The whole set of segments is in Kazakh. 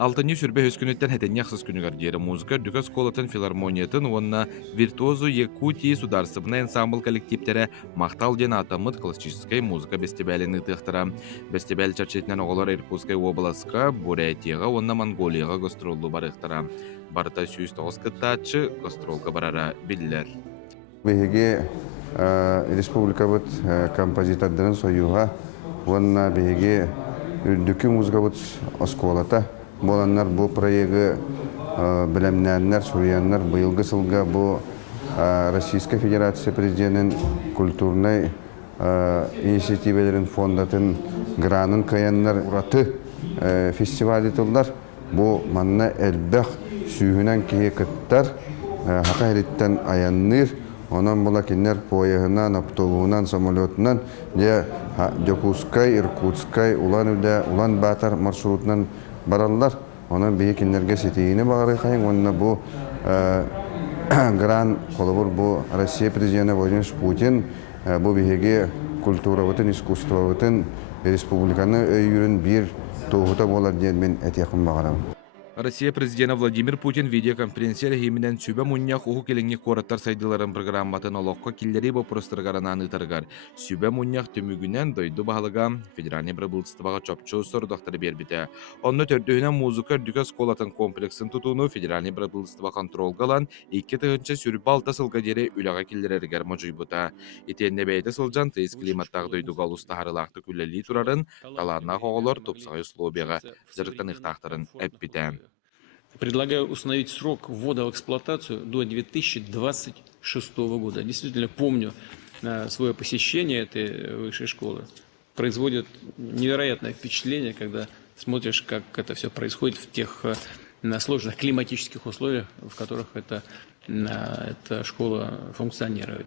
Алтыны сүрбе өскүнүттен хетеньяхсыз күнүгөр диэри музыка дүкөс колотын филармониятын уонна виртуозу Якутии сударственный ансамбль коллективтере мактал ден атамыт классической музыка бестебелин ытыахтара. Бестебел чарчетинен оголор Иркутской областка, Бурятияга, уонна Монголияга гастроллу барыхтара. Барыта сүүс тоғыз кыттаачы гастролга барара биллер. Беге республика бут композитордарын союга уонна беге үрдүкү музыка бут осколата боланнар бу проекты билемнәннәр суяннар быелгы сылга бу Российская Федерация президентин культурный инициативаларын фондатын гранын каяннар ураты фестиваль тылдар бу манна элбэх сүйүнен кие кыттар хака хелиттен аянныр. Онан була кинер пояһынан, автобусынан, самолетынан, де Якутскай, Иркутскай, Улан Батар маршрутынан бараллар. Онан бии кинерге сетиğini багыры кайын. Онна бу гран колобур бу Россия президенты Владимир Путин бу биһиге культура бутын, искусство бутын республиканы өйүрүн бир тоғута болар диен мен этиякын багарам. Россия президенті Владимир Путин видеоконференция химинен сүбе муньях уху келеңе кораттар сайдыларын программатын олоққа киллери бопростыргарынан ытаргар. Сүбе муньях түмүгүнен дойду бағалыга федеральный правительствоға чопчу сордақтары бербіті. Онны төрдігінен музыка дүкөс колатын комплексін тұтуыну федеральный правительство контролгалан 2 тығынчы сүрбі алта сылға дере үліға киллерергер мұжайбыта. Етенне бәйті сылжан тыйыз климаттағы дойдуға ұстағарылақты күлләли турарын таларына қоғылар топсағай условияға зіріктен иқтақтарын әппіті. Предлагаю установить срок ввода в эксплуатацию до 2026 года. Действительно помню свое посещение этой высшей школы. Производит невероятное впечатление, когда смотришь, как это все происходит в тех сложных климатических условиях, в которых эта школа функционирует.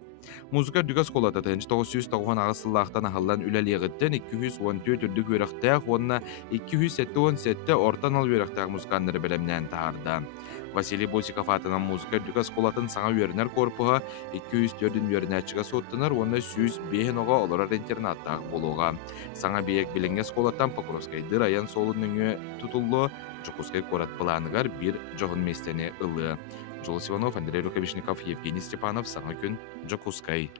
Музыка дүгәс колата тәнч 990 агысыллахтан ахаллан үләлегеттен 214 үрдүк өрәктәк, онна 217 ортан ал өрәктәк музыканнары белемнән таарда. Василий Босиков атынан музыка дүгәс колатын саңа өрнәр корпуга 204 өрнәчгә соттынар, онна 105 ога олар интернаттак болуга. Саңа биек биленгәс колаттан Покровскай район солының тутуллы Жукускай корат планыгар бир жогын местене ылы. Жол Сиванов, Андрей Рукавишников, Евгений Степанов, Саңа күн, Жокускай.